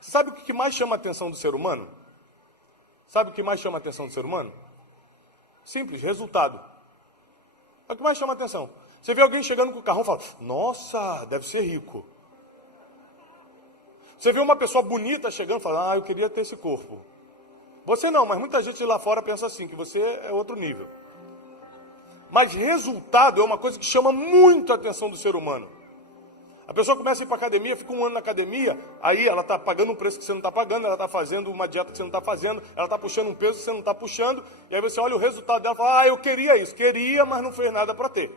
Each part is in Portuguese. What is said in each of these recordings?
Sabe o que mais chama a atenção do ser humano? Sabe o que mais chama a atenção do ser humano? Simples, resultado. É o que mais chama a atenção. Você vê alguém chegando com o carrão e fala, nossa, deve ser rico. Você vê uma pessoa bonita chegando e fala, eu queria ter esse corpo. Você não, mas muita gente lá fora pensa assim, que você é outro nível. Mas resultado é uma coisa que chama muito a atenção do ser humano. A pessoa começa a ir para a academia, fica um ano na academia, aí ela está pagando um preço que você não está pagando, ela está fazendo uma dieta que você não está fazendo, ela está puxando um peso que você não está puxando, e aí você olha o resultado dela e fala, eu queria isso, queria, mas não fez nada para ter.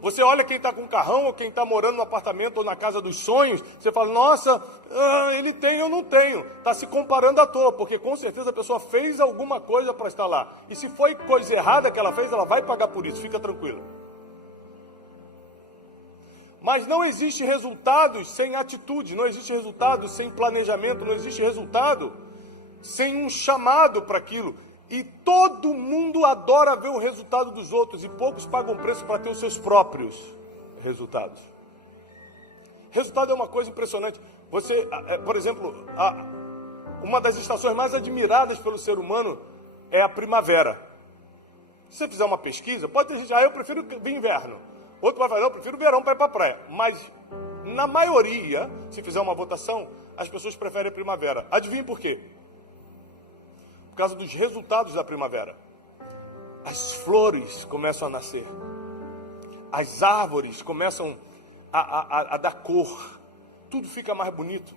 Você olha quem está com um carrão, ou quem está morando no apartamento, ou na casa dos sonhos, você fala, nossa, ele tem, eu não tenho. Está se comparando à toa, porque com certeza a pessoa fez alguma coisa para estar lá. E se foi coisa errada que ela fez, ela vai pagar por isso, fica tranquila. Mas não existe resultados sem atitude, não existe resultado sem planejamento, não existe resultado sem um chamado para aquilo. E todo mundo adora ver o resultado dos outros e poucos pagam preço para ter os seus próprios resultados. Resultado é uma coisa impressionante. Você, por exemplo, uma das estações mais admiradas pelo ser humano é a primavera. Se você fizer uma pesquisa, pode ter gente, eu prefiro o inverno. Outro vai falar, eu prefiro o verão para ir para a praia. Mas, na maioria, se fizer uma votação, as pessoas preferem a primavera. Adivinha por quê? Por causa dos resultados da primavera. As flores começam a nascer. As árvores começam a dar cor. Tudo fica mais bonito.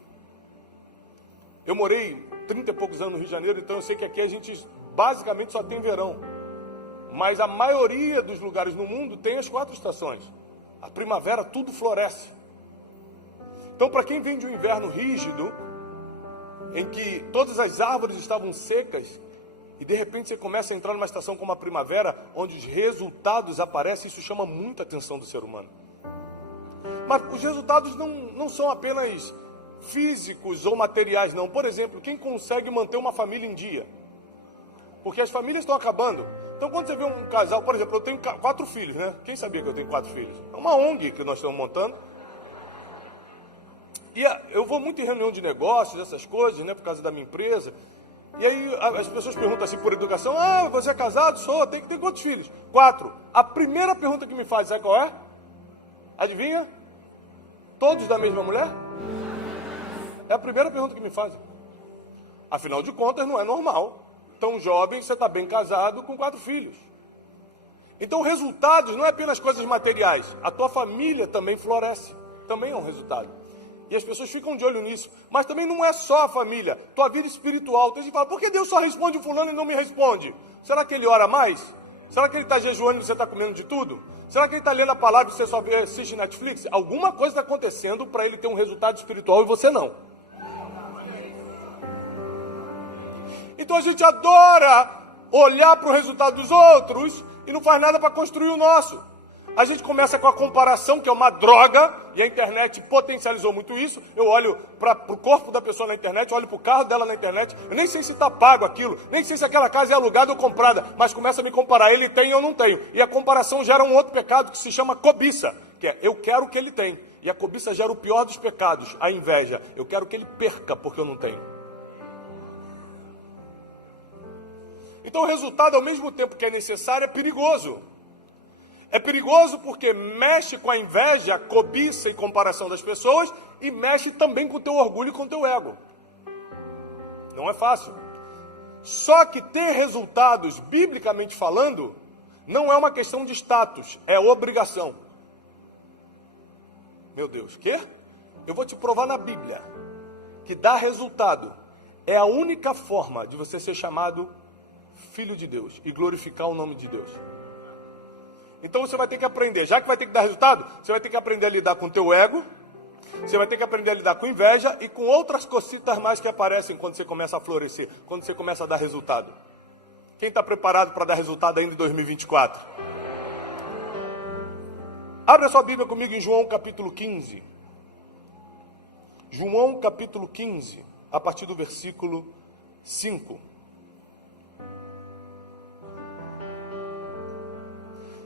Eu morei 30 e poucos anos no Rio de Janeiro, então eu sei que aqui a gente basicamente só tem verão. Mas a maioria dos lugares no mundo tem as 4 estações. A primavera tudo floresce. Então, para quem vem de um inverno rígido, em que todas as árvores estavam secas, e de repente você começa a entrar numa estação como a primavera, onde os resultados aparecem, isso chama muita atenção do ser humano. Mas os resultados não são apenas físicos ou materiais, não. Por exemplo, quem consegue manter uma família em dia? Porque as famílias estão acabando. Então, quando você vê um casal, por exemplo, eu tenho 4 filhos, né? Quem sabia que eu tenho 4 filhos? É uma ONG que nós estamos montando. E eu vou muito em reunião de negócios, essas coisas, né? Por causa da minha empresa. E aí as pessoas perguntam assim por educação, você é casado? Sou, tem quantos filhos? 4. A primeira pergunta que me faz, sabe qual é? Adivinha? Todos da mesma mulher? É a primeira pergunta que me fazem. Afinal de contas, não é normal. Tão jovem, você está bem casado com 4 filhos. Então, resultados não é apenas coisas materiais. A tua família também floresce. Também é um resultado. E as pessoas ficam de olho nisso. Mas também não é só a família. Tua vida espiritual. Tem gente que fala, por que Deus só responde o fulano e não me responde? Será que ele ora mais? Será que ele está jejuando e você está comendo de tudo? Será que ele está lendo a palavra e você só assiste Netflix? Alguma coisa está acontecendo para ele ter um resultado espiritual e você não. Então a gente adora olhar para o resultado dos outros e não faz nada para construir o nosso. A gente começa com a comparação, que é uma droga, e a internet potencializou muito isso. Eu olho para o corpo da pessoa na internet, olho para o carro dela na internet, eu nem sei se está pago aquilo, nem sei se aquela casa é alugada ou comprada, mas começa a me comparar, ele tem ou não tenho. E a comparação gera um outro pecado que se chama cobiça, que é eu quero o que ele tem. E a cobiça gera o pior dos pecados, a inveja. Eu quero que ele perca porque eu não tenho. Então o resultado, ao mesmo tempo que é necessário, é perigoso. É perigoso porque mexe com a inveja, a cobiça e comparação das pessoas e mexe também com o teu orgulho e com o teu ego. Não é fácil. Só que ter resultados, biblicamente falando, não é uma questão de status, é obrigação. Meu Deus, quê? Eu vou te provar na Bíblia que dar resultado é a única forma de você ser chamado filho de Deus e glorificar o nome de Deus. Então você vai ter que aprender, já que vai ter que dar resultado, você vai ter que aprender a lidar com o teu ego, você vai ter que aprender a lidar com inveja e com outras cositas mais que aparecem quando você começa a florescer, quando você começa a dar resultado. Quem está preparado para dar resultado ainda em 2024? Abre a sua Bíblia comigo em João capítulo 15. João capítulo 15, a partir do versículo 5.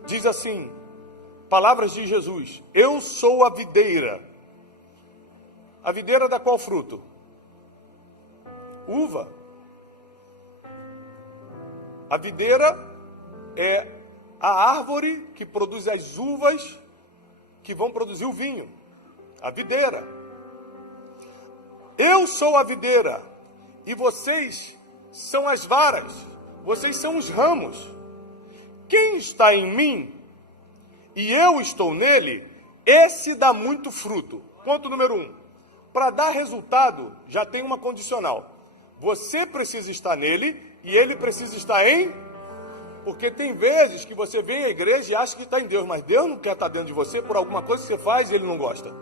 Diz assim, palavras de Jesus, eu sou a videira, A videira dá qual fruto? Uva. A videira é a árvore que produz as uvas que vão produzir o vinho. A videira. Eu sou a videira e vocês são as varas. Vocês são os ramos. Quem está em mim e eu estou nele, esse dá muito fruto. Ponto número 1. Para dar resultado, já tem uma condicional. Você precisa estar nele e ele precisa estar em... Porque tem vezes que você vem à igreja e acha que está em Deus, mas Deus não quer estar dentro de você por alguma coisa que você faz e ele não gosta.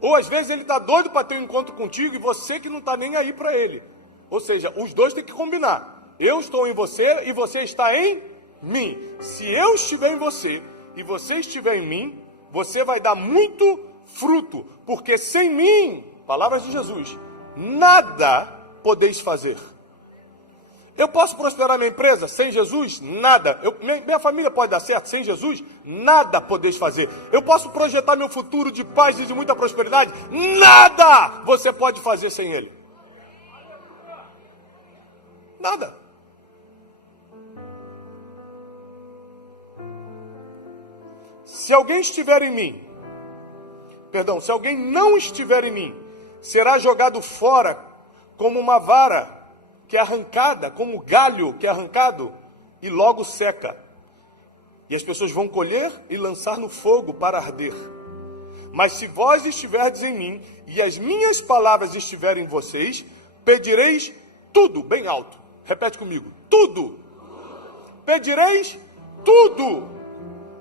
Ou às vezes ele está doido para ter um encontro contigo e você que não está nem aí para ele. Ou seja, os dois têm que combinar. Eu estou em você e você está em mim. Se eu estiver em você e você estiver em mim, você vai dar muito fruto. Porque sem mim, palavras de Jesus, nada podeis fazer. Eu posso prosperar minha empresa sem Jesus? Nada. Minha família pode dar certo sem Jesus? Nada podeis fazer. Eu posso projetar meu futuro de paz e de muita prosperidade? Nada você pode fazer sem Ele. Nada. Se alguém estiver em mim, se alguém não estiver em mim, será jogado fora como uma vara que é arrancada, como galho que é arrancado, e logo seca. E as pessoas vão colher e lançar no fogo para arder. Mas se vós estiverdes em mim, e as minhas palavras estiverem em vocês, pedireis tudo, bem alto. Repete comigo, tudo. Pedireis tudo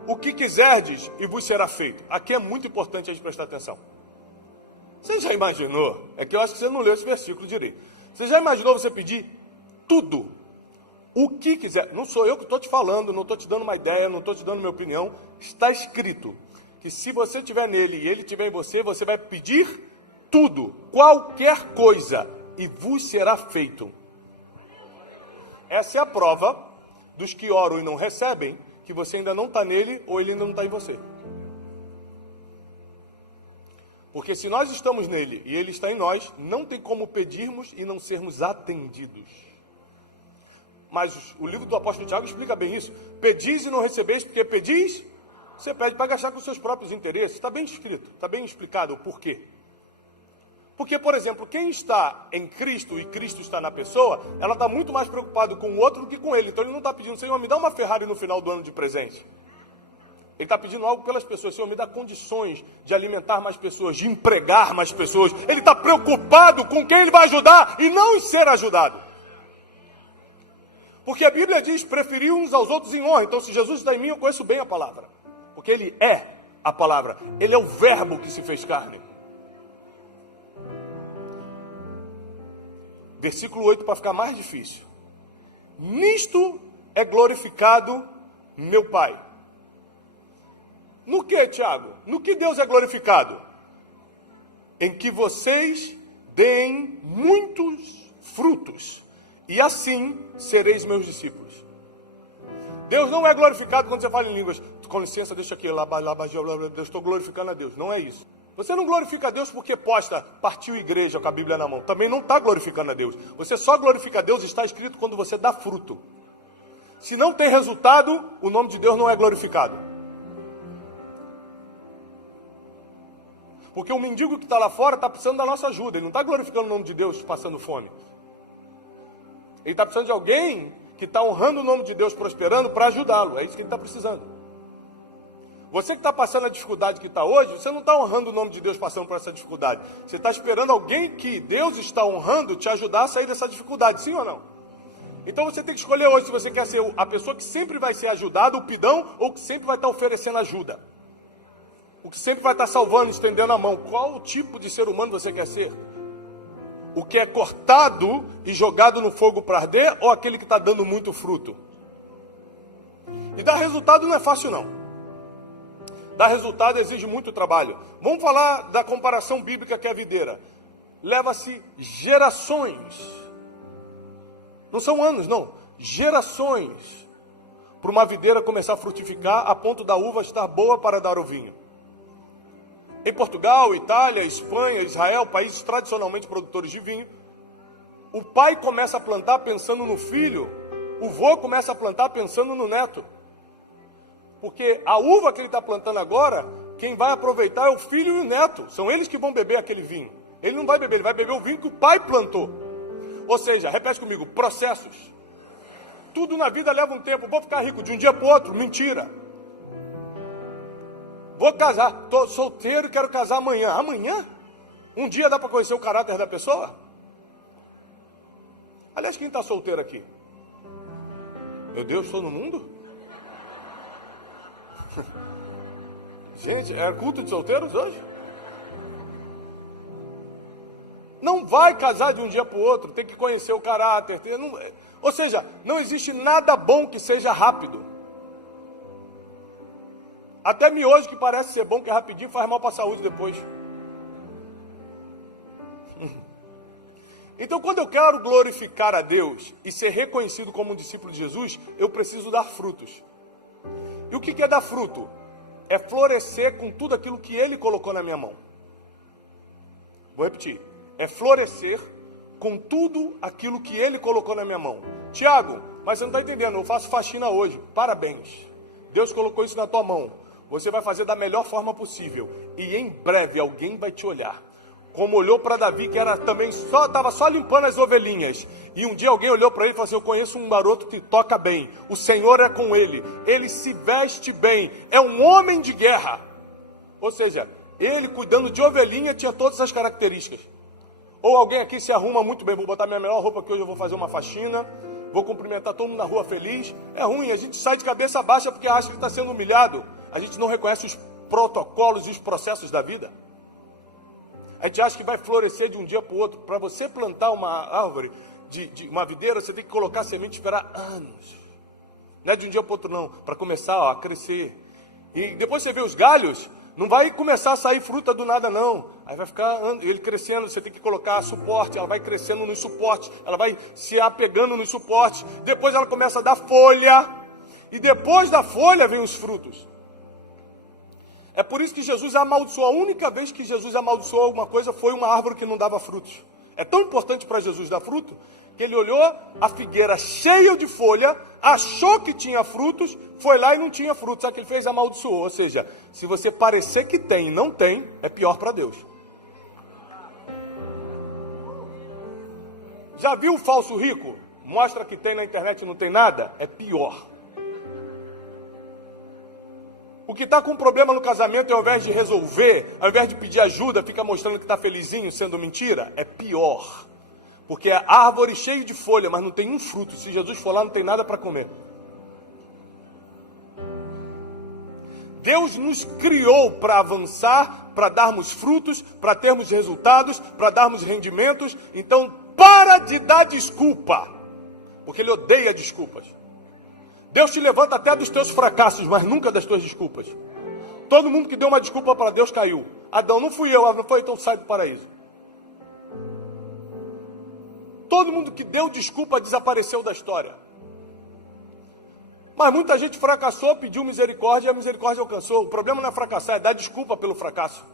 o que quiserdes, e vos será feito. Aqui é muito importante a gente prestar atenção. Você já imaginou? É que eu acho que você não leu esse versículo direito. Você já imaginou você pedir tudo? O que quiser. Não sou eu que estou te falando, não estou te dando uma ideia, não estou te dando minha opinião. Está escrito que se você estiver nele e ele estiver em você, você vai pedir tudo, qualquer coisa, e vos será feito. Essa é a prova dos que oram e não recebem, que você ainda não está nele ou ele ainda não está em você. Porque se nós estamos nele e ele está em nós, não tem como pedirmos e não sermos atendidos. Mas o livro do apóstolo Tiago explica bem isso. Pedis e não recebeis, porque pedis, você pede para gastar com os seus próprios interesses. Está bem escrito, está bem explicado o porquê. Porque, por exemplo, quem está em Cristo e Cristo está na pessoa, ela está muito mais preocupada com o outro do que com ele. Então ele não está pedindo, Senhor, me dá uma Ferrari no final do ano de presente. Ele está pedindo algo pelas pessoas. Senhor, me dá condições de alimentar mais pessoas, de empregar mais pessoas. Ele está preocupado com quem ele vai ajudar e não em ser ajudado. Porque a Bíblia diz, preferir uns aos outros em honra. Então, se Jesus está em mim, eu conheço bem a palavra. Porque Ele é a palavra. Ele é o verbo que se fez carne. Versículo 8, para ficar mais difícil. Nisto é glorificado meu Pai. No que, Tiago? No que Deus é glorificado? Em que vocês deem muitos frutos, e assim sereis meus discípulos. Deus não é glorificado quando você fala em línguas. Com licença, deixa aqui, eu estou glorificando a Deus. Não é isso. Você não glorifica a Deus porque posta, partiu igreja com a Bíblia na mão. Também não está glorificando a Deus. Você só glorifica a Deus, está escrito, quando você dá fruto. Se não tem resultado, o nome de Deus não é glorificado. Porque o mendigo que está lá fora está precisando da nossa ajuda. Ele não está glorificando o nome de Deus passando fome. Ele está precisando de alguém que está honrando o nome de Deus, prosperando, para ajudá-lo. É isso que ele está precisando. Você que está passando a dificuldade que está hoje, você não está honrando o nome de Deus passando por essa dificuldade. Você está esperando alguém que Deus está honrando te ajudar a sair dessa dificuldade, sim ou não? Então você tem que escolher hoje se você quer ser a pessoa que sempre vai ser ajudada, o pidão, ou que sempre vai estar oferecendo ajuda. O que sempre vai estar salvando, estendendo a mão. Qual o tipo de ser humano você quer ser? O que é cortado e jogado no fogo para arder, ou aquele que está dando muito fruto? E dar resultado não é fácil não. Dar resultado exige muito trabalho. Vamos falar da comparação bíblica que é a videira. Leva-se gerações. Não são anos, não. Gerações. Para uma videira começar a frutificar a ponto da uva estar boa para dar o vinho. Em Portugal, Itália, Espanha, Israel, países tradicionalmente produtores de vinho, o pai começa a plantar pensando no filho, o vô começa a plantar pensando no neto. Porque a uva que ele está plantando agora, quem vai aproveitar é o filho e o neto. São eles que vão beber aquele vinho. Ele não vai beber, ele vai beber o vinho que o pai plantou. Ou seja, repete comigo, processos. Tudo na vida leva um tempo. Vou ficar rico de um dia para o outro. Mentira. Vou casar. Estou solteiro e quero casar amanhã. Amanhã? Um dia dá para conhecer o caráter da pessoa? Aliás, quem está solteiro aqui? Meu Deus, estou no mundo? Gente, é culto de solteiros hoje? Não vai casar de um dia para o outro, tem que conhecer o caráter. Ou seja, não existe nada bom que seja rápido. Até miojo que parece ser bom, que é rapidinho, faz mal para a saúde depois. Então, quando eu quero glorificar a Deus e ser reconhecido como um discípulo de Jesus, eu preciso dar frutos. E o que é dar fruto? É florescer com tudo aquilo que Ele colocou na minha mão. Vou repetir. É florescer com tudo aquilo que Ele colocou na minha mão. Tiago, mas você não está entendendo, eu faço faxina hoje. Parabéns. Deus colocou isso na tua mão. Você vai fazer da melhor forma possível. E em breve alguém vai te olhar. Como olhou para Davi, que era também estava só limpando as ovelhinhas. E um dia alguém olhou para ele e falou assim: eu conheço um garoto que toca bem. O Senhor é com ele. Ele se veste bem. É um homem de guerra. Ou seja, ele cuidando de ovelhinha tinha todas as características. Ou alguém aqui se arruma muito bem. Vou botar minha melhor roupa que hoje eu vou fazer uma faxina. Vou cumprimentar todo mundo na rua feliz. É ruim, a gente sai de cabeça baixa porque acha que está sendo humilhado. A gente não reconhece os protocolos e os processos da vida. A gente acha que vai florescer de um dia para o outro. Para você plantar uma árvore, de uma videira, você tem que colocar semente e esperar anos. Não é de um dia para o outro não, para começar a crescer. E depois você vê os galhos, não vai começar a sair fruta do nada não. Aí vai ficar ele crescendo, você tem que colocar suporte, ela vai crescendo nos suportes, ela vai se apegando nos suportes. Depois ela começa a dar folha, e depois da folha vem os frutos. É por isso que Jesus amaldiçoou. A única vez que Jesus amaldiçoou alguma coisa foi uma árvore que não dava frutos. É tão importante para Jesus dar fruto, que ele olhou a figueira cheia de folha, achou que tinha frutos, foi lá e não tinha frutos. Sabe o que ele fez? Amaldiçoou. Ou seja, se você parecer que tem e não tem, é pior para Deus. Já viu o falso rico? Mostra que tem na internet e não tem nada? É pior. O que está com problema no casamento, ao invés de resolver, ao invés de pedir ajuda, fica mostrando que está felizinho, sendo mentira, é pior. Porque é árvore cheia de folha, mas não tem um fruto. Se Jesus for lá, não tem nada para comer. Deus nos criou para avançar, para darmos frutos, para termos resultados, para darmos rendimentos. Então, para de dar desculpa, porque Ele odeia desculpas. Deus te levanta até dos teus fracassos, mas nunca das tuas desculpas. Todo mundo que deu uma desculpa para Deus caiu. Adão, não fui eu, não foi, então sai do paraíso. Todo mundo que deu desculpa desapareceu da história. Mas muita gente fracassou, pediu misericórdia e a misericórdia alcançou. O problema não é fracassar, é dar desculpa pelo fracasso.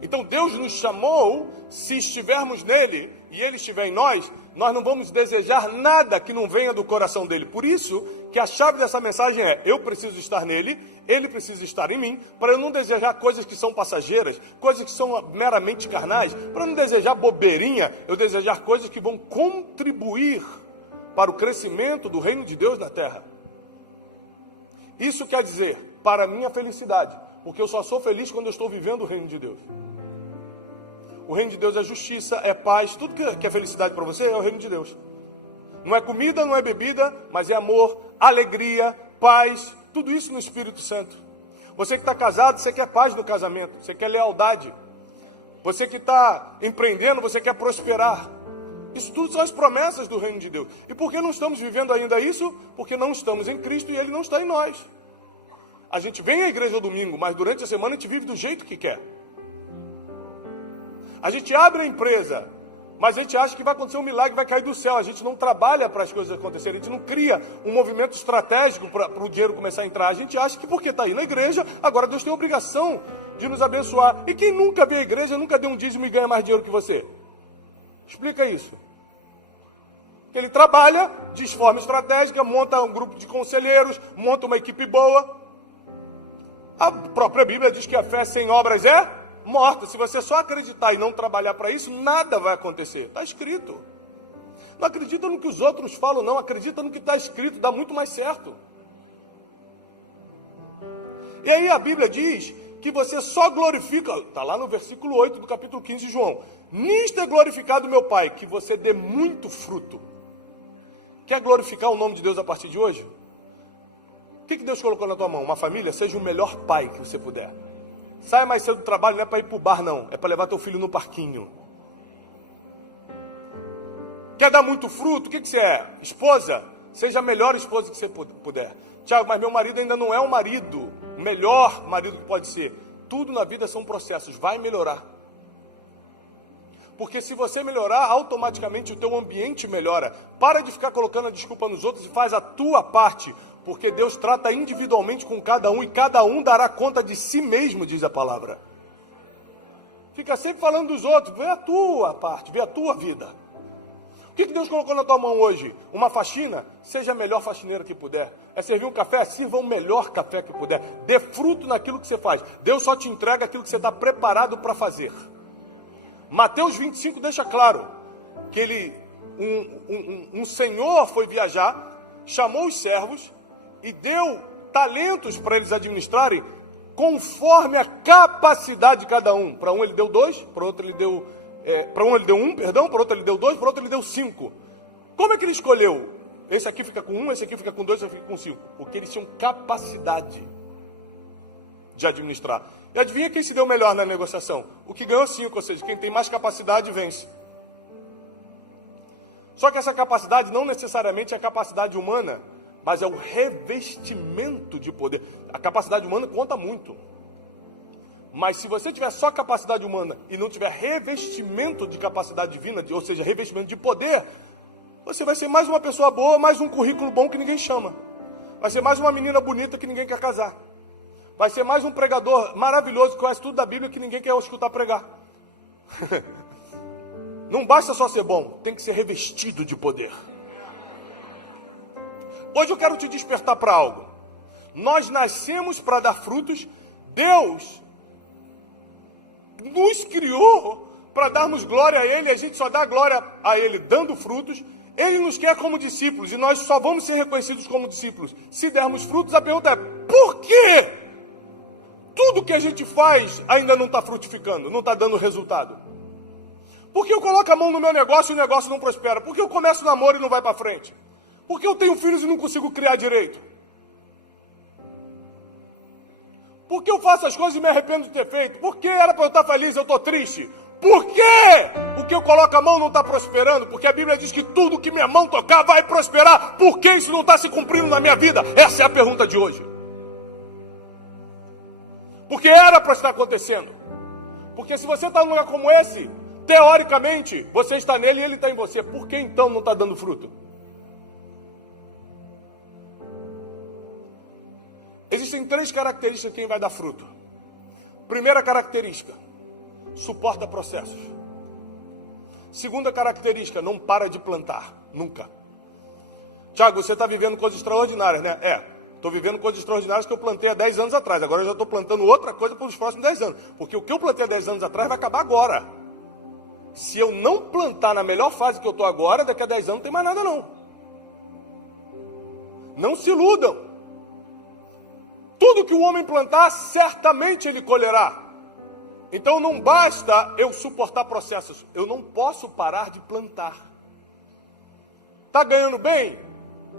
Então Deus nos chamou, se estivermos nele e ele estiver em nós, nós não vamos desejar nada que não venha do coração dele. Por isso que a chave dessa mensagem é: eu preciso estar nele, ele precisa estar em mim, para eu não desejar coisas que são passageiras, coisas que são meramente carnais, para eu não desejar bobeirinha, eu desejar coisas que vão contribuir para o crescimento do reino de Deus na terra. Isso quer dizer, para a minha felicidade, porque eu só sou feliz quando eu estou vivendo o reino de Deus. O reino de Deus é justiça, é paz, tudo que é felicidade para você é o reino de Deus. Não é comida, não é bebida, mas é amor, alegria, paz, tudo isso no Espírito Santo. Você que está casado, você quer paz no casamento, você quer lealdade. Você que está empreendendo, você quer prosperar. Isso tudo são as promessas do reino de Deus. E por que não estamos vivendo ainda isso? Porque não estamos em Cristo e Ele não está em nós. A gente vem à igreja domingo, mas durante a semana a gente vive do jeito que quer. A gente abre a empresa, Mas a gente acha que vai acontecer um milagre, vai cair do céu. A gente não trabalha para as coisas acontecerem. A gente não cria um movimento estratégico para o dinheiro começar a entrar. A gente acha que porque está aí na igreja, agora Deus tem a obrigação de nos abençoar. E quem nunca veio à igreja, nunca deu um dízimo e ganha mais dinheiro que você? Explica isso. Ele trabalha de forma estratégica, monta um grupo de conselheiros, monta uma equipe boa. A própria Bíblia diz que a fé sem obras é morta. Se você só acreditar e não trabalhar para isso, nada vai acontecer. Está escrito. Não acredita no que os outros falam, não. Acredita no que está escrito, dá muito mais certo. E aí a Bíblia diz que você só glorifica, está lá no versículo 8 do capítulo 15 de João. Nisto é glorificado meu Pai, que você dê muito fruto. Quer glorificar o nome de Deus a partir de hoje? O que Deus colocou na tua mão? Uma família? Seja o melhor pai que você puder. Saia mais cedo do trabalho, não é para ir para o bar, não. É para levar teu filho no parquinho. Quer dar muito fruto? O que você é? Esposa? Seja a melhor esposa que você puder. Tiago, mas meu marido ainda não é o marido. O melhor marido que pode ser. Tudo na vida são processos. Vai melhorar. Porque se você melhorar, automaticamente o teu ambiente melhora. Para de ficar colocando a desculpa nos outros e faz a tua parte. Porque Deus trata individualmente com cada um e cada um dará conta de si mesmo, diz a palavra. Fica sempre falando dos outros. Vê a tua parte, vê a tua vida. O que Deus colocou na tua mão hoje? Uma faxina? Seja a melhor faxineira que puder. É servir um café? Sirva o melhor café que puder. Dê fruto naquilo que você faz. Deus só te entrega aquilo que você está preparado para fazer. Mateus 25 deixa claro que um senhor foi viajar, chamou os servos e deu talentos para eles administrarem conforme a capacidade de cada um. Para um ele deu 2, para outro ele deu... para um ele deu 1, para outro ele deu 2, para outro ele deu 5. Como é que ele escolheu? Esse aqui fica com 1, esse aqui fica com 2, esse aqui fica com 5. Porque eles tinham capacidade de administrar. E adivinha quem se deu melhor na negociação? O que ganhou 5, ou seja, quem tem mais capacidade vence. Só que essa capacidade não necessariamente é a capacidade humana, mas é o revestimento de poder. A capacidade humana conta muito. Mas se você tiver só capacidade humana e não tiver revestimento de capacidade divina, ou seja, revestimento de poder, você vai ser mais uma pessoa boa, mais um currículo bom que ninguém chama. Vai ser mais uma menina bonita que ninguém quer casar. Vai ser mais um pregador maravilhoso que conhece tudo da Bíblia que ninguém quer escutar pregar. Não basta só ser bom, tem que ser revestido de poder. Hoje eu quero te despertar para algo. Nós nascemos para dar frutos. Deus nos criou para darmos glória a Ele. A gente só dá glória a Ele dando frutos. Ele nos quer como discípulos e nós só vamos ser reconhecidos como discípulos se dermos frutos. A pergunta é, por quê? Tudo que a gente faz ainda não está frutificando, não está dando resultado. Por que eu coloco a mão no meu negócio e o negócio não prospera? Por que eu começo o namoro e não vai para frente? Por que eu tenho filhos e não consigo criar direito? Por que eu faço as coisas e me arrependo de ter feito? Por que era para eu estar feliz e eu estou triste? Por que o que eu coloco a mão não está prosperando? Porque a Bíblia diz que tudo que minha mão tocar vai prosperar. Por que isso não está se cumprindo na minha vida? Essa é a pergunta de hoje. Porque era para estar acontecendo. Porque se você está num lugar como esse, teoricamente, você está nele e ele está em você. Por que então não está dando fruto? Existem 3 características de quem vai dar fruto. Primeira característica, suporta processos. Segunda característica, não para de plantar, nunca. Tiago, você está vivendo coisas extraordinárias, né? Estou vivendo coisas extraordinárias que eu plantei há 10 anos atrás. Agora eu já estou plantando outra coisa para os próximos 10 anos. Porque o que eu plantei há 10 anos atrás vai acabar agora. Se eu não plantar na melhor fase que eu estou agora, daqui a 10 anos não tem mais nada não. Não se iludam. Tudo que o homem plantar, certamente ele colherá. Então não basta eu suportar processos. Eu não posso parar de plantar. Está ganhando bem?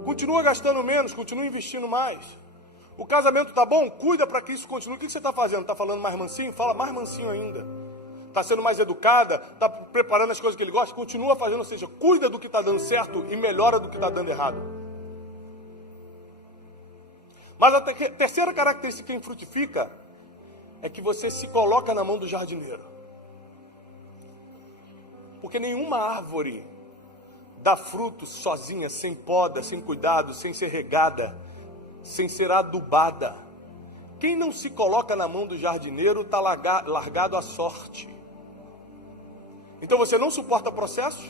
Continua gastando menos, continua investindo mais. O casamento está bom? Cuida para que isso continue. O que você está fazendo? Está falando mais mansinho? Fala mais mansinho ainda. Está sendo mais educada? Está preparando as coisas que ele gosta? Continua fazendo, ou seja, cuida do que está dando certo e melhora do que está dando errado. Mas a terceira característica que frutifica é que você se coloca na mão do jardineiro. Porque nenhuma árvore dá fruto sozinha, sem poda, sem cuidado, sem ser regada, sem ser adubada. Quem não se coloca na mão do jardineiro está largado à sorte. Então você não suporta processo,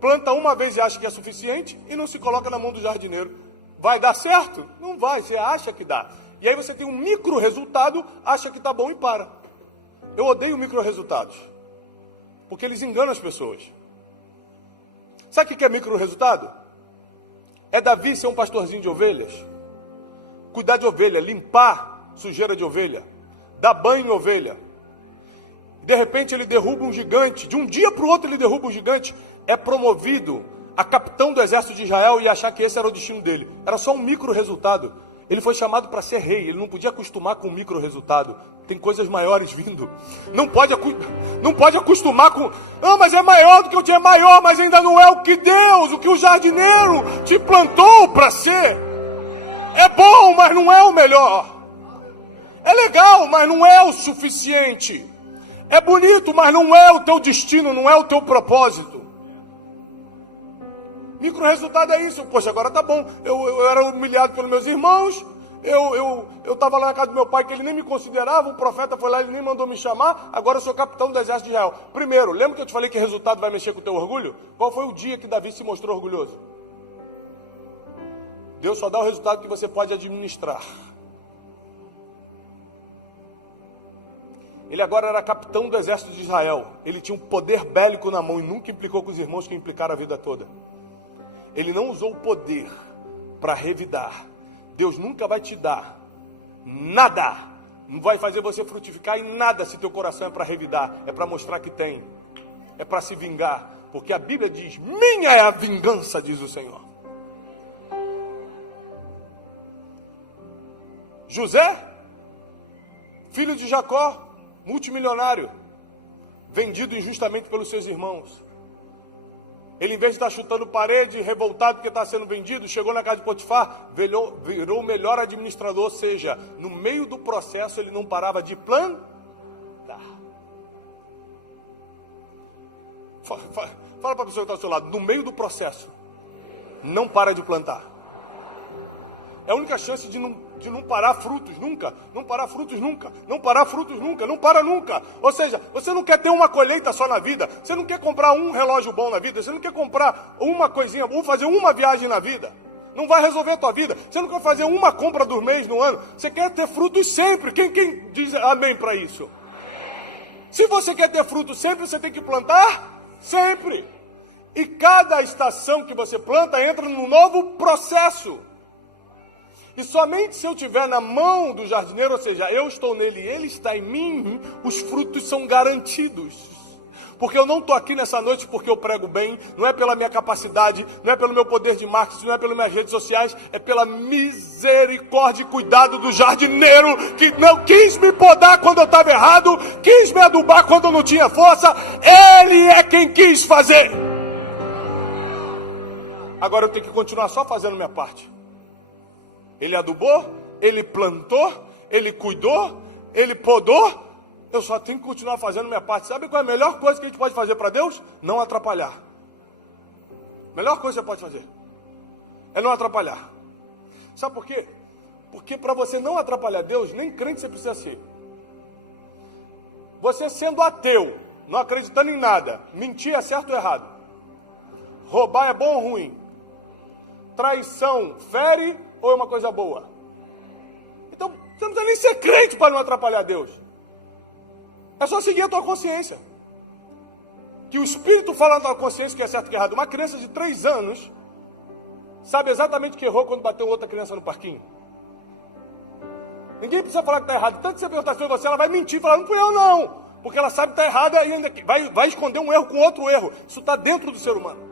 planta uma vez e acha que é suficiente e não se coloca na mão do jardineiro. Vai dar certo? Não vai, você acha que dá. E aí você tem um micro resultado, acha que está bom e para. Eu odeio micro resultados, porque eles enganam as pessoas. Sabe o que é micro resultado? É Davi ser um pastorzinho de ovelhas, cuidar de ovelha, limpar sujeira de ovelha, dar banho em ovelha. De repente ele derruba um gigante, de um dia para o outro ele derruba um gigante, é promovido a capitão do exército de Israel e achar que esse era o destino dele. Era só um micro resultado. Ele foi chamado para ser rei, ele não podia acostumar com o micro resultado. Tem coisas maiores vindo. Não pode acostumar com... Ah, mas é maior do que o dia, é maior, mas ainda não é o que Deus, o que o jardineiro te plantou para ser. É bom, mas não é o melhor. É legal, mas não é o suficiente. É bonito, mas não é o teu destino, não é o teu propósito. Micro resultado é isso. Poxa, agora tá bom. Eu era humilhado pelos meus irmãos. Eu estava lá na casa do meu pai, que ele nem me considerava. O profeta foi lá, ele nem mandou me chamar. Agora eu sou capitão do exército de Israel. Primeiro, lembra que eu te falei que resultado vai mexer com o teu orgulho? Qual foi o dia que Davi se mostrou orgulhoso? Deus só dá o resultado que você pode administrar. Ele agora era capitão do exército de Israel. Ele tinha um poder bélico na mão e nunca implicou com os irmãos que implicaram a vida toda. Ele não usou o poder para revidar. Deus nunca vai te dar nada. Não vai fazer você frutificar em nada se teu coração é para revidar. É para mostrar que tem. É para se vingar. Porque a Bíblia diz, minha é a vingança, diz o Senhor. José, filho de Jacó, multimilionário, vendido injustamente pelos seus irmãos. Ele, em vez de estar chutando parede, revoltado porque está sendo vendido, chegou na casa de Potifar, virou o melhor administrador, ou seja, no meio do processo ele não parava de plantar. Fala para a pessoa que está ao seu lado, no meio do processo, não para de plantar. É a única chance de não parar frutos nunca, não parar frutos nunca, não parar frutos nunca, não para nunca. Ou seja, você não quer ter uma colheita só na vida, você não quer comprar um relógio bom na vida, você não quer comprar uma coisinha, ou fazer uma viagem na vida. Não vai resolver a tua vida. Você não quer fazer uma compra do mês no ano, você quer ter frutos sempre. Quem diz amém para isso? Se você quer ter frutos sempre, você tem que plantar sempre. E cada estação que você planta entra num novo processo. E somente se eu estiver na mão do jardineiro, ou seja, eu estou nele e ele está em mim, os frutos são garantidos. Porque eu não estou aqui nessa noite porque eu prego bem, não é pela minha capacidade, não é pelo meu poder de marketing, não é pelas minhas redes sociais, é pela misericórdia e cuidado do jardineiro que não quis me podar quando eu estava errado, quis me adubar quando eu não tinha força. Ele é quem quis fazer. Agora eu tenho que continuar só fazendo minha parte. Ele adubou, ele plantou, ele cuidou, ele podou. Eu só tenho que continuar fazendo minha parte. Sabe qual é a melhor coisa que a gente pode fazer para Deus? Não atrapalhar. Melhor coisa que você pode fazer é não atrapalhar. Sabe por quê? Porque para você não atrapalhar Deus, nem crente você precisa ser. Você sendo ateu, não acreditando em nada, mentir é certo ou errado? Roubar é bom ou ruim? Traição fere ou é uma coisa boa? Então, você não precisa nem ser crente para não atrapalhar Deus. É só seguir a tua consciência. Que o Espírito fala na tua consciência que é certo e que é errado. Uma criança de 3 anos sabe exatamente o que errou quando bateu outra criança no parquinho. Ninguém precisa falar que está errado. Tanto que você perguntar sobre você, ela vai mentir e falar, não fui eu não. Porque ela sabe que está errada e ainda vai esconder um erro com outro erro. Isso está dentro do ser humano.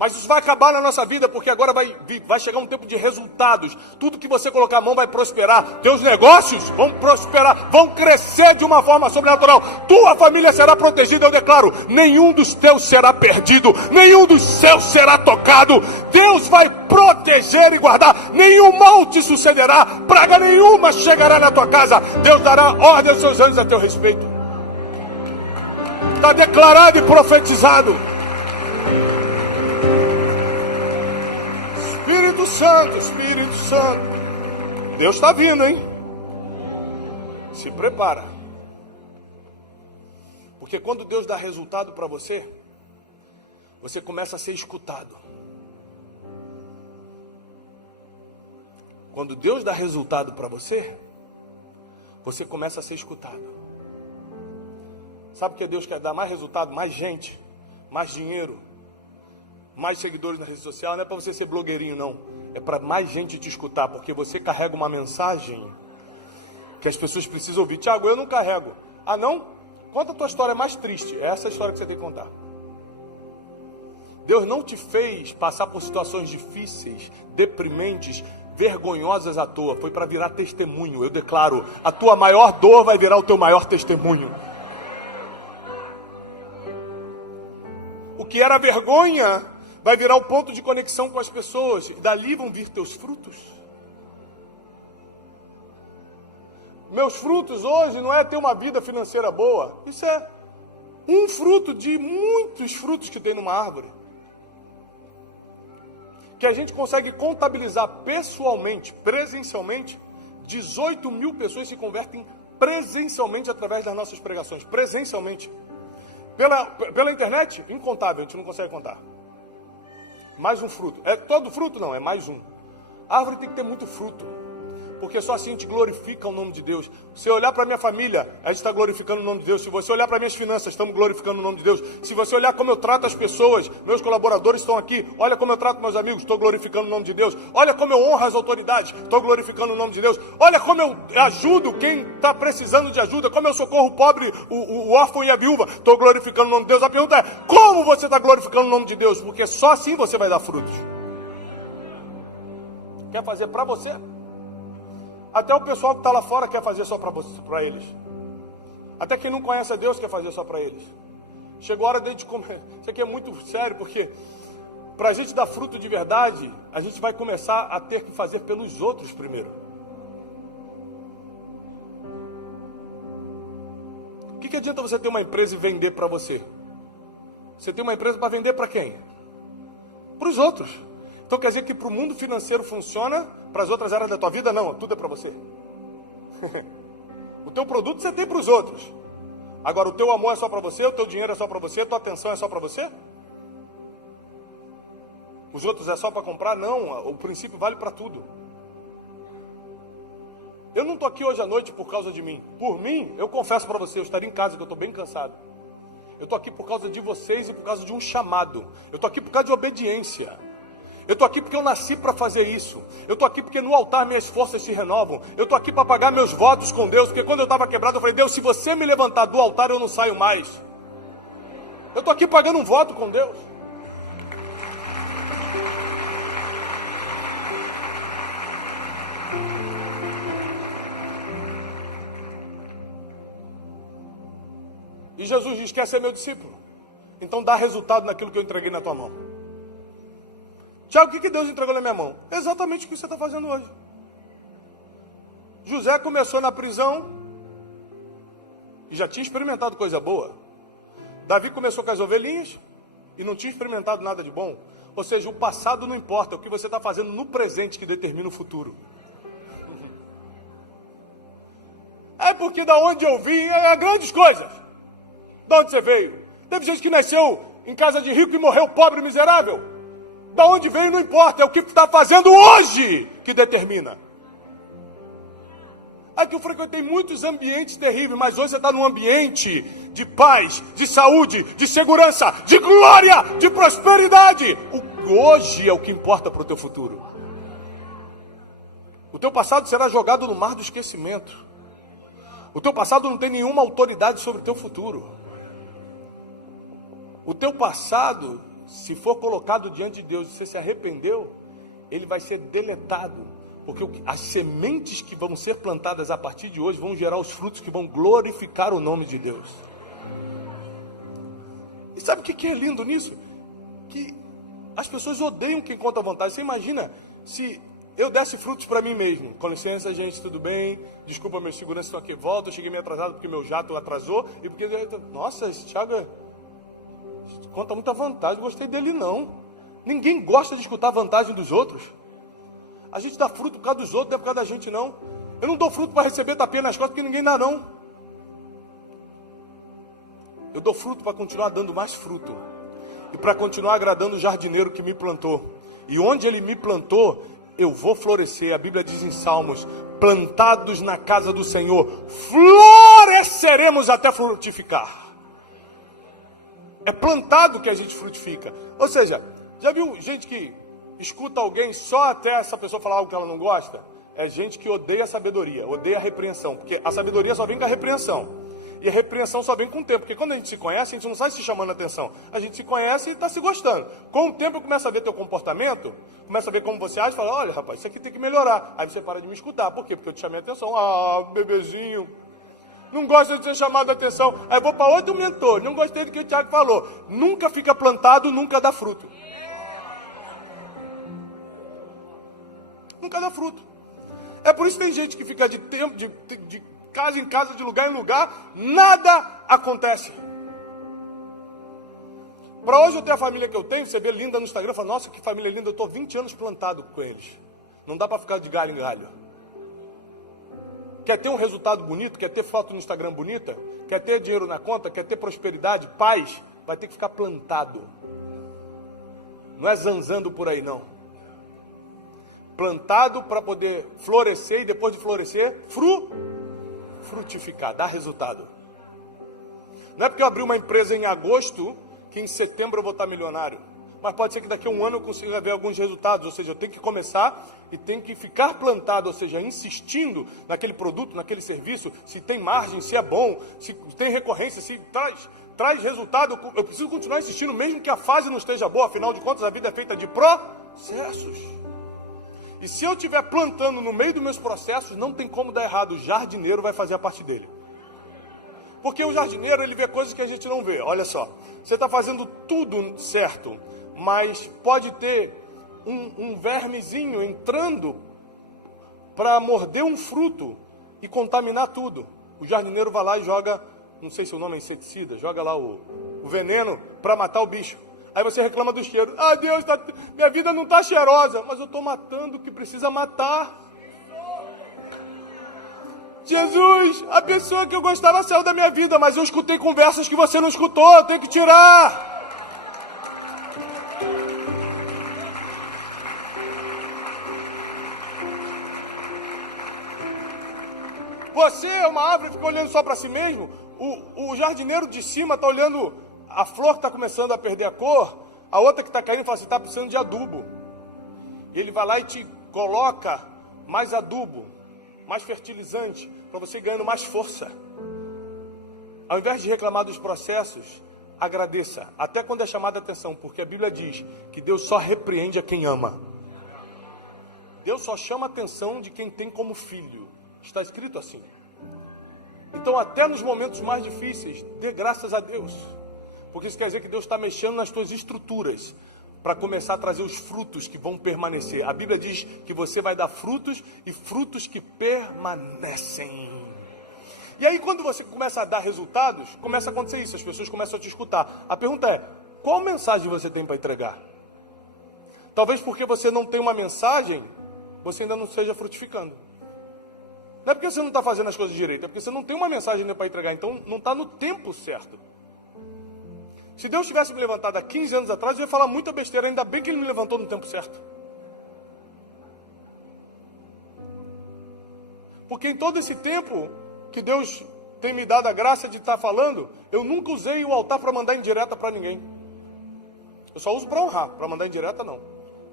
Mas isso vai acabar na nossa vida, porque agora vai chegar um tempo de resultados. Tudo que você colocar a mão vai prosperar. Teus negócios vão prosperar, vão crescer de uma forma sobrenatural. Tua família será protegida, eu declaro. Nenhum dos teus será perdido, nenhum dos seus será tocado. Deus vai proteger e guardar. Nenhum mal te sucederá, praga nenhuma chegará na tua casa. Deus dará ordem aos seus anjos a teu respeito. Está declarado e profetizado. Espírito Santo, Espírito Santo. Deus está vindo, hein? Se prepara. Porque quando Deus dá resultado para você, você começa a ser escutado. Quando Deus dá resultado para você, você começa a ser escutado. Sabe o que Deus quer dar? Mais resultado, mais gente, mais dinheiro, mais seguidores na rede social. Não é para você ser blogueirinho, não. É para mais gente te escutar, porque você carrega uma mensagem que as pessoas precisam ouvir. Tiago, eu não carrego. Ah, não? Conta a tua história mais triste. É essa a história que você tem que contar. Deus não te fez passar por situações difíceis, deprimentes, vergonhosas à toa. Foi para virar testemunho. Eu declaro, a tua maior dor vai virar o teu maior testemunho. O que era vergonha vai virar o ponto de conexão com as pessoas. E dali vão vir teus frutos. Meus frutos hoje não é ter uma vida financeira boa. Isso é um fruto de muitos frutos que tem numa árvore. Que a gente consegue contabilizar pessoalmente, presencialmente. 18 mil pessoas se convertem presencialmente através das nossas pregações. Presencialmente. Pela internet, incontável, a gente não consegue contar. Mais um fruto. É todo fruto? Não, é mais um. A árvore tem que ter muito fruto. Porque só assim a gente glorifica o nome de Deus. Se eu olhar para a minha família, a gente está glorificando o nome de Deus. Se você olhar para minhas finanças, estamos glorificando o nome de Deus. Se você olhar como eu trato as pessoas, meus colaboradores estão aqui. Olha como eu trato meus amigos, estou glorificando o nome de Deus. Olha como eu honro as autoridades, estou glorificando o nome de Deus. Olha como eu ajudo quem está precisando de ajuda. Como eu socorro o pobre, o órfão e a viúva, estou glorificando o nome de Deus. A pergunta é, como você está glorificando o nome de Deus? Porque só assim você vai dar frutos. Quer fazer para você? Até o pessoal que está lá fora quer fazer só para eles. Até quem não conhece a Deus quer fazer só para eles. Chegou a hora de comer. Isso aqui é muito sério, porque para a gente dar fruto de verdade, a gente vai começar a ter que fazer pelos outros primeiro. O que adianta você ter uma empresa e vender para você? Você tem uma empresa para vender para quem? Para os outros. Então quer dizer que para o mundo financeiro funciona, para as outras áreas da tua vida não, tudo é para você. O teu produto você tem para os outros. Agora o teu amor é só para você, o teu dinheiro é só para você, a tua atenção é só para você? Os outros é só para comprar? Não, o princípio vale para tudo. Eu não estou aqui hoje à noite por causa de mim. Por mim, eu confesso para você, eu estaria em casa, que eu estou bem cansado. Eu estou aqui por causa de vocês e por causa de um chamado. Eu estou aqui por causa de obediência. Eu estou aqui porque eu nasci para fazer isso. Eu estou aqui porque no altar minhas forças se renovam. Eu estou aqui para pagar meus votos com Deus. Porque quando eu estava quebrado, eu falei, Deus, se você me levantar do altar, eu não saio mais. Eu estou aqui pagando um voto com Deus. E Jesus diz, quer ser meu discípulo? Então dá resultado naquilo que eu entreguei na tua mão. Tiago, o que Deus entregou na minha mão? Exatamente o que você está fazendo hoje. José começou na prisão e já tinha experimentado coisa boa. Davi começou com as ovelhinhas e não tinha experimentado nada de bom. Ou seja, o passado não importa, é o que você está fazendo no presente que determina o futuro. É porque da onde eu vim, é grandes coisas. Da onde você veio? Teve gente que nasceu em casa de rico e morreu pobre e miserável. Da onde veio não importa, é o que está fazendo hoje que determina. Aqui eu frequentei muitos ambientes terríveis, mas hoje você está num ambiente de paz, de saúde, de segurança, de glória, de prosperidade. Hoje é o que importa para o teu futuro. O teu passado será jogado no mar do esquecimento. O teu passado não tem nenhuma autoridade sobre o teu futuro. O teu passado, se for colocado diante de Deus e você se arrependeu, ele vai ser deletado. Porque as sementes que vão ser plantadas a partir de hoje vão gerar os frutos que vão glorificar o nome de Deus. E sabe o que é lindo nisso? Que as pessoas odeiam quem conta vantagem. Você imagina se eu desse frutos para mim mesmo. Com licença, gente, tudo bem? Desculpa, meus seguranças estão aqui, volta. Eu cheguei meio atrasado porque meu jato atrasou. E porque, nossa, esse Thiago conta muita vantagem, gostei dele não. Ninguém gosta de escutar a vantagem dos outros. A gente dá fruto por causa dos outros, não é por causa da gente não. Eu não dou fruto para receber tapinha nas costas porque ninguém dá não. Eu dou fruto para continuar dando mais fruto. E para continuar agradando o jardineiro que me plantou. E onde ele me plantou, eu vou florescer. A Bíblia diz em Salmos: plantados na casa do Senhor, floresceremos até frutificar. É plantado que a gente frutifica. Ou seja, já viu gente que escuta alguém só até essa pessoa falar algo que ela não gosta? É gente que odeia a sabedoria, odeia a repreensão. Porque a sabedoria só vem com a repreensão. E a repreensão só vem com o tempo. Porque quando a gente se conhece, a gente não sai se chamando a atenção. A gente se conhece e está se gostando. Com o tempo eu começo a ver teu comportamento, começo a ver como você age e falo: olha, rapaz, isso aqui tem que melhorar. Aí você para de me escutar. Por quê? Porque eu te chamei a atenção. Ah, bebezinho, não gosta de ser chamado a atenção. Aí eu vou para outro mentor. Não gostei do que o Thiago falou. Nunca fica plantado, nunca dá fruto. Nunca dá fruto. É por isso que tem gente que fica de tempo, de casa em casa, de lugar em lugar, nada acontece. Para hoje eu tenho a família que eu tenho, você vê linda no Instagram, fala: nossa, que família linda, eu estou 20 anos plantado com eles. Não dá para ficar de galho em galho. Quer ter um resultado bonito, quer ter foto no Instagram bonita, quer ter dinheiro na conta, quer ter prosperidade, paz, vai ter que ficar plantado. Não é zanzando por aí não. Plantado para poder florescer e depois de florescer, frutificar, dar resultado. Não é porque eu abri uma empresa em agosto que em setembro eu vou estar milionário. Mas pode ser que daqui a um ano eu consiga ver alguns resultados. Ou seja, eu tenho que começar e tenho que ficar plantado, ou seja, insistindo naquele produto, naquele serviço, se tem margem, se é bom, se tem recorrência, se traz resultado. Eu preciso continuar insistindo, mesmo que a fase não esteja boa. Afinal de contas, a vida é feita de processos. E se eu estiver plantando no meio dos meus processos, não tem como dar errado. O jardineiro vai fazer a parte dele. Porque o jardineiro, ele vê coisas que a gente não vê. Olha só, você está fazendo tudo certo, mas pode ter um vermezinho entrando para morder um fruto e contaminar tudo. O jardineiro vai lá e joga, não sei se o nome é inseticida, joga lá o veneno para matar o bicho. Aí você reclama do cheiro. Ah, Deus, minha vida não está cheirosa. Mas eu estou matando o que precisa matar. Jesus, a pessoa que eu gostava saiu da minha vida, mas eu escutei conversas que você não escutou. Eu tenho que tirar. Você é uma árvore que fica olhando só para si mesmo. O jardineiro de cima está olhando a flor que está começando a perder a cor, a outra que está caindo fala assim: está precisando de adubo. E ele vai lá e te coloca mais adubo, mais fertilizante, para você ganhando mais força. Ao invés de reclamar dos processos, agradeça, até quando é chamada a atenção, porque a Bíblia diz que Deus só repreende a quem ama. Deus só chama a atenção de quem tem como filho. Está escrito assim. Então, até nos momentos mais difíceis, dê graças a Deus. Porque isso quer dizer que Deus está mexendo nas tuas estruturas para começar a trazer os frutos que vão permanecer. A Bíblia diz que você vai dar frutos e frutos que permanecem. E aí quando você começa a dar resultados, começa a acontecer isso, as pessoas começam a te escutar. A pergunta é: qual mensagem você tem para entregar? Talvez porque você não tem uma mensagem, você ainda não esteja frutificando. Não é porque você não está fazendo as coisas direito, é porque você não tem uma mensagem ainda para entregar, então não está no tempo certo. Se Deus tivesse me levantado há 15 anos atrás, eu ia falar muita besteira. Ainda bem que Ele me levantou no tempo certo. Porque em todo esse tempo que Deus tem me dado a graça de estar falando, eu nunca usei o altar para mandar indireta para ninguém. Eu só uso para honrar, para mandar indireta não.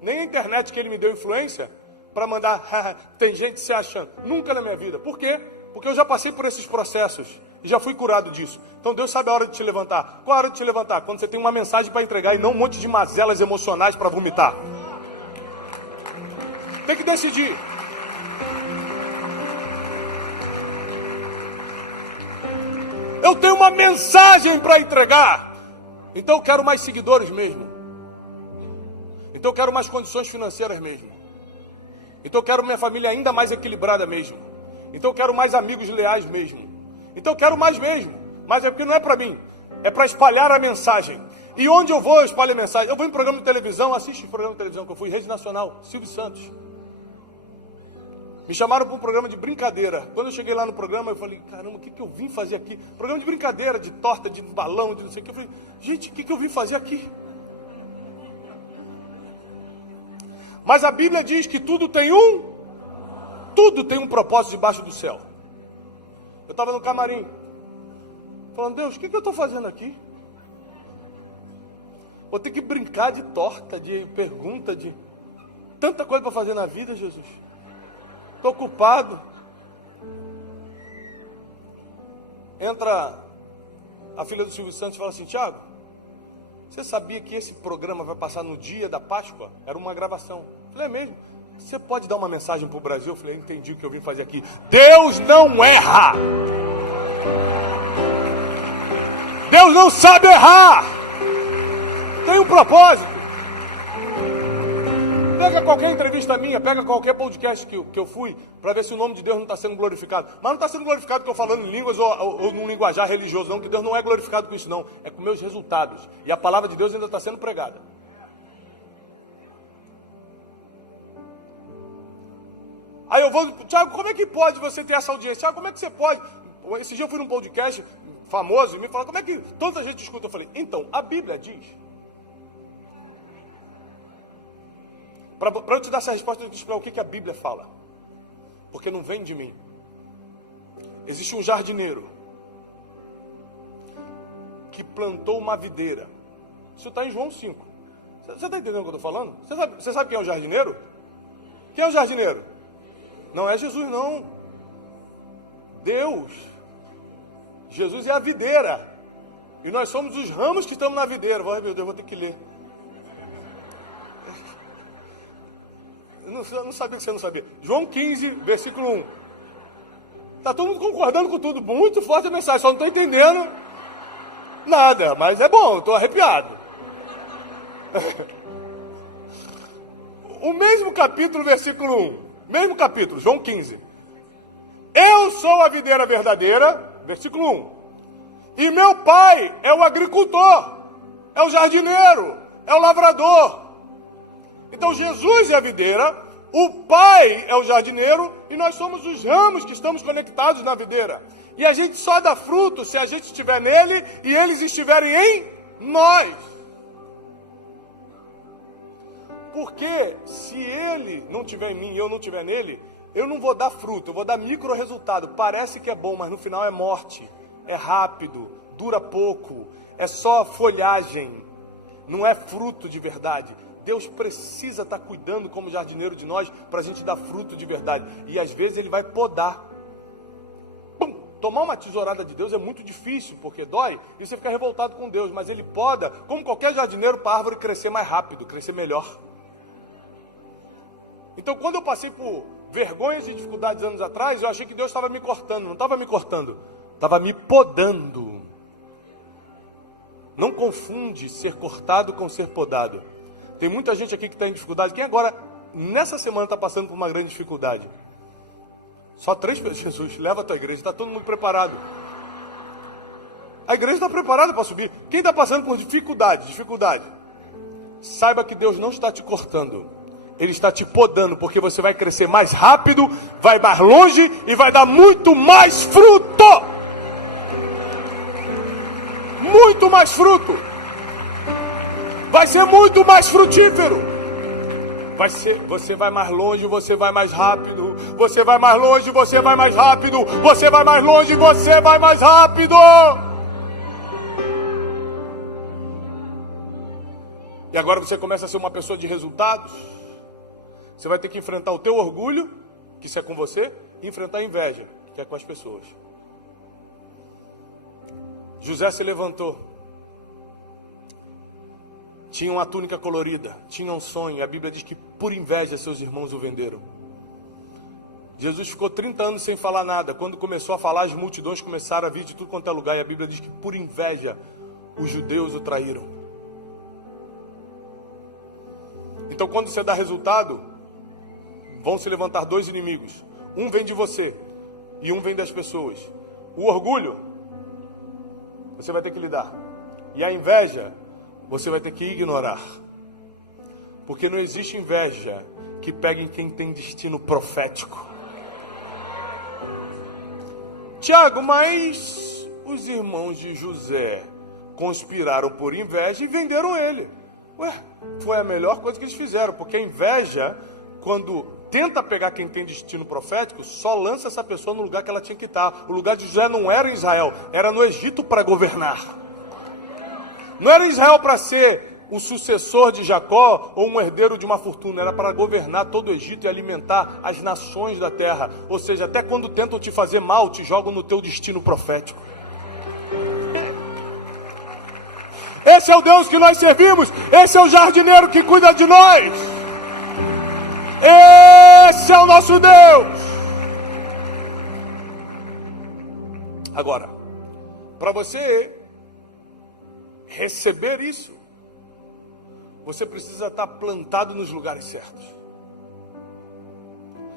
Nem a internet que Ele me deu influência para mandar, tem gente se achando. Nunca na minha vida. Por quê? Porque eu já passei por esses processos. E já fui curado disso. Então Deus sabe a hora de te levantar. Qual a hora de te levantar? Quando você tem uma mensagem para entregar e não um monte de mazelas emocionais para vomitar. Tem que decidir. Eu tenho uma mensagem para entregar. Então eu quero mais seguidores mesmo. Então eu quero mais condições financeiras mesmo. Então eu quero minha família ainda mais equilibrada mesmo. Então eu quero mais amigos leais mesmo. Então eu quero mais mesmo. Mas é porque não é para mim. É para espalhar a mensagem. E onde eu vou, eu espalho a mensagem. Eu vou em programa de televisão, assisto o programa de televisão que eu fui, Rede Nacional, Silvio Santos. Me chamaram para um programa de brincadeira. Quando eu cheguei lá no programa, eu falei, caramba, o que eu vim fazer aqui? Programa de brincadeira, de torta, de balão, de não sei o que. Eu falei, gente, o que eu vim fazer aqui? Mas a Bíblia diz que tudo tem um propósito debaixo do céu. Eu estava no camarim, falando, Deus, o que eu estou fazendo aqui? Vou ter que brincar de torta, de pergunta, de tanta coisa para fazer na vida, Jesus. Estou ocupado. Entra a filha do Silvio Santos e fala assim, Tiago, você sabia que esse programa vai passar no dia da Páscoa? Era uma gravação. Eu falei, é mesmo? Você pode dar uma mensagem para o Brasil? Eu falei, entendi o que eu vim fazer aqui. Deus não erra. Deus não sabe errar. Tem um propósito. Pega qualquer entrevista minha, pega qualquer podcast que eu fui, para ver se o nome de Deus não está sendo glorificado. Mas não está sendo glorificado que eu falando em línguas ou num linguajar religioso, não, que Deus não é glorificado com isso, não. É com meus resultados. E a palavra de Deus ainda está sendo pregada. Aí eu vou, Tiago, como é que pode você ter essa audiência? Tiago, como é que você pode? Esse dia eu fui num podcast famoso e me falaram, como é que tanta gente escuta? Eu falei, então, a Bíblia diz. Para eu te dar essa resposta, eu tenho que explicar o que a Bíblia fala. Porque não vem de mim. Existe um jardineiro que plantou uma videira. Isso está em João 5. Você está entendendo o que eu estou falando? Você sabe quem é o jardineiro? Quem é o jardineiro? Não é Jesus, não. Deus. Jesus é a videira. E nós somos os ramos que estamos na videira. Ai, meu Deus, vou ter que ler. Eu não sabia que você não sabia. João 15, versículo 1. Está todo mundo concordando com tudo. Muito forte a mensagem. Só não estou entendendo nada. Mas é bom, estou arrepiado. O mesmo capítulo, versículo 1. Mesmo capítulo, João 15. Eu sou a videira verdadeira, versículo 1. E meu pai é o agricultor, é o jardineiro, é o lavrador. Então Jesus é a videira, o pai é o jardineiro e nós somos os ramos que estamos conectados na videira. E a gente só dá fruto se a gente estiver nele e eles estiverem em nós. Porque se ele não estiver em mim e eu não estiver nele, eu não vou dar fruto, eu vou dar micro resultado. Parece que é bom, mas no final é morte, é rápido, dura pouco, é só folhagem, não é fruto de verdade. Deus precisa estar cuidando como jardineiro de nós para a gente dar fruto de verdade. E às vezes ele vai podar. Pum! Tomar uma tesourada de Deus é muito difícil, porque dói e você fica revoltado com Deus. Mas ele poda, como qualquer jardineiro, para a árvore crescer mais rápido, crescer melhor. Então quando eu passei por vergonhas e dificuldades anos atrás, eu achei que Deus estava me cortando. Não estava me cortando, estava me podando. Não confunde ser cortado com ser podado. Tem muita gente aqui que está em dificuldade. Quem agora, nessa semana, está passando por uma grande dificuldade? Só 3 pessoas. Jesus, leva a tua igreja, está todo mundo preparado. A igreja está preparada para subir. Quem está passando por dificuldade, saiba que Deus não está te cortando. Ele está te podando, porque você vai crescer mais rápido, vai mais longe e vai dar muito mais fruto. Muito mais fruto. Vai ser muito mais frutífero. Você vai mais longe, você vai mais rápido. Você vai mais longe, você vai mais rápido. Você vai mais longe, você vai mais rápido. E agora você começa a ser uma pessoa de resultados. Você vai ter que enfrentar o teu orgulho, que isso é com você, e enfrentar a inveja, que é com as pessoas. José se levantou. Tinha uma túnica colorida, tinha um sonho. A Bíblia diz que por inveja seus irmãos o venderam. Jesus ficou 30 anos sem falar nada. Quando começou a falar, as multidões começaram a vir de tudo quanto é lugar. E a Bíblia diz que por inveja os judeus o traíram. Então quando você dá resultado, vão se levantar dois inimigos. Um vem de você e um vem das pessoas. O orgulho, você vai ter que lidar. E a inveja, você vai ter que ignorar. Porque não existe inveja que pegue em quem tem destino profético. Tiago, mas os irmãos de José conspiraram por inveja e venderam ele. Ué, foi a melhor coisa que eles fizeram, porque a inveja, quando tenta pegar quem tem destino profético, só lança essa pessoa no lugar que ela tinha que estar. O lugar de José não era em Israel, era no Egito para governar. Não era em Israel para ser o sucessor de Jacó ou um herdeiro de uma fortuna, era para governar todo o Egito e alimentar as nações da terra. Ou seja, até quando tentam te fazer mal, te jogam no teu destino profético. Esse é o Deus que nós servimos, esse é o jardineiro que cuida de nós. Esse é o nosso Deus. Agora, para você receber isso, você precisa estar plantado nos lugares certos.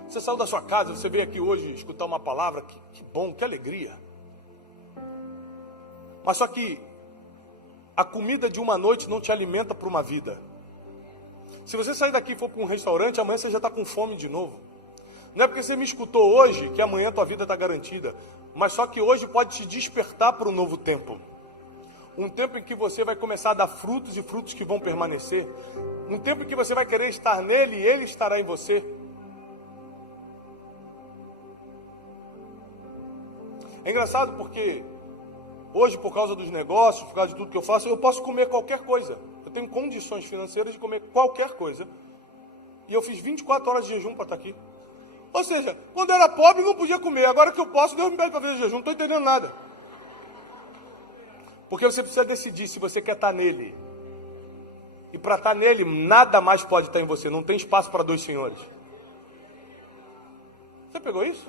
Você saiu da sua casa, você veio aqui hoje escutar uma palavra, que bom, que alegria. Mas só que a comida de uma noite não te alimenta para uma vida. Se você sair daqui e for para um restaurante, amanhã você já está com fome de novo. Não é porque você me escutou hoje que amanhã a tua vida está garantida, mas só que hoje pode te despertar para um novo tempo. Um tempo em que você vai começar a dar frutos e frutos que vão permanecer. Um tempo em que você vai querer estar nele e ele estará em você. É engraçado porque hoje, por causa dos negócios, por causa de tudo que eu faço, eu posso comer qualquer coisa. Eu tenho condições financeiras de comer qualquer coisa. E eu fiz 24 horas de jejum para estar aqui. Ou seja, quando eu era pobre não podia comer. Agora que eu posso, Deus me pede para fazer jejum. Não estou entendendo nada. Porque você precisa decidir se você quer estar nele. E para estar nele, nada mais pode estar em você. Não tem espaço para dois senhores. Você pegou isso?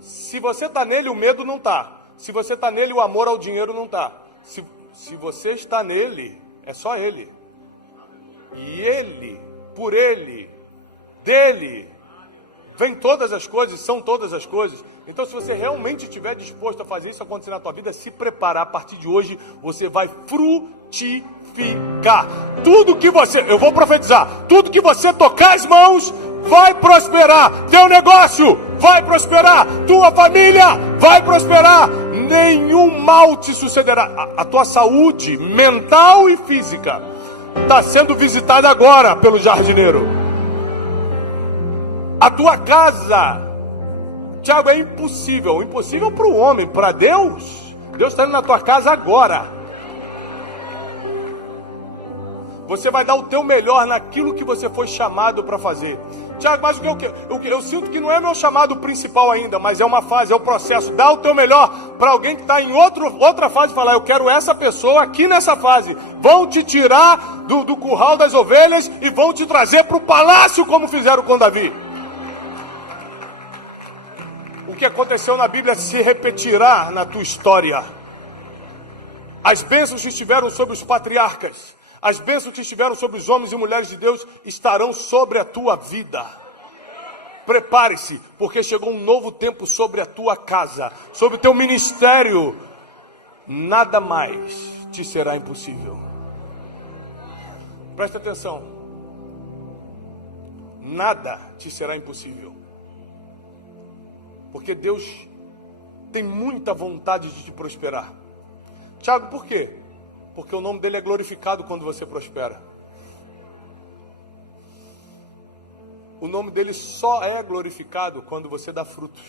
Se você está nele, o medo não está. Se você está nele, o amor ao dinheiro não está. Se você está nele, é só ele. E ele, por ele, dele, vem todas as coisas, são todas as coisas. Então, se você realmente estiver disposto a fazer isso acontecer na tua vida, se preparar, a partir de hoje, você vai frutificar. Tudo que você, eu vou profetizar, tudo que você tocar as mãos, vai prosperar. Teu negócio vai prosperar. Tua família vai prosperar. Nenhum mal te sucederá. A tua saúde mental e física está sendo visitada agora pelo jardineiro. A tua casa, Tiago, é impossível. Impossível para o homem, para Deus. Deus está indo na tua casa agora. Você vai dar o teu melhor naquilo que você foi chamado para fazer. Tiago, mas eu sinto que não é meu chamado principal ainda, mas é uma fase, é o processo. Dá o teu melhor para alguém que está em outra fase, falar, eu quero essa pessoa aqui nessa fase. Vão te tirar do curral das ovelhas e vão te trazer para o palácio, como fizeram com Davi. O que aconteceu na Bíblia se repetirá na tua história. As bênçãos que estiveram sobre os patriarcas, as bênçãos que estiveram sobre os homens e mulheres de Deus estarão sobre a tua vida. Prepare-se, porque chegou um novo tempo sobre a tua casa, sobre o teu ministério. Nada mais te será impossível. Presta atenção. Nada te será impossível. Porque Deus tem muita vontade de te prosperar. Tiago, por quê? Porque o nome dele é glorificado quando você prospera. O nome dele só é glorificado quando você dá frutos.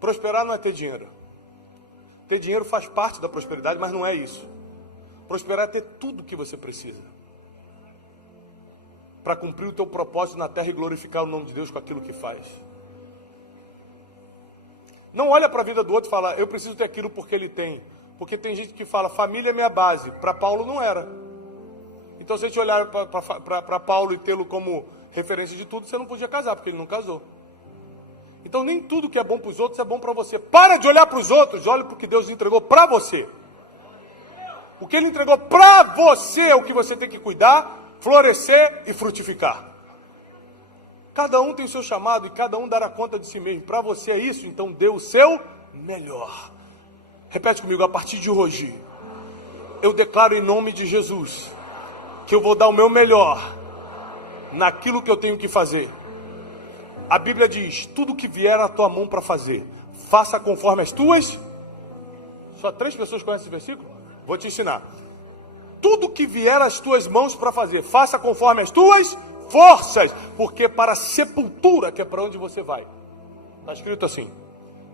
Prosperar não é ter dinheiro. Ter dinheiro faz parte da prosperidade, mas não é isso. Prosperar é ter tudo o que você precisa para cumprir o teu propósito na terra e glorificar o nome de Deus com aquilo que faz. Não olha para a vida do outro e fala, eu preciso ter aquilo porque ele tem. Porque tem gente que fala, família é minha base. Para Paulo não era. Então se a gente olhar para Paulo e tê-lo como referência de tudo, você não podia casar, porque ele não casou. Então nem tudo que é bom para os outros é bom para você. Para de olhar para os outros, olha para o que Deus entregou para você. O que ele entregou para você é o que você tem que cuidar, florescer e frutificar. Cada um tem o seu chamado e cada um dará conta de si mesmo. Para você é isso, então dê o seu melhor. Repete comigo, a partir de hoje, eu declaro em nome de Jesus, que eu vou dar o meu melhor naquilo que eu tenho que fazer. A Bíblia diz, tudo que vier à tua mão para fazer, faça conforme as tuas... Só 3 pessoas conhecem esse versículo? Vou te ensinar. Tudo que vier às tuas mãos para fazer, faça conforme as tuas forças, porque para a sepultura, que é para onde você vai. Está escrito assim,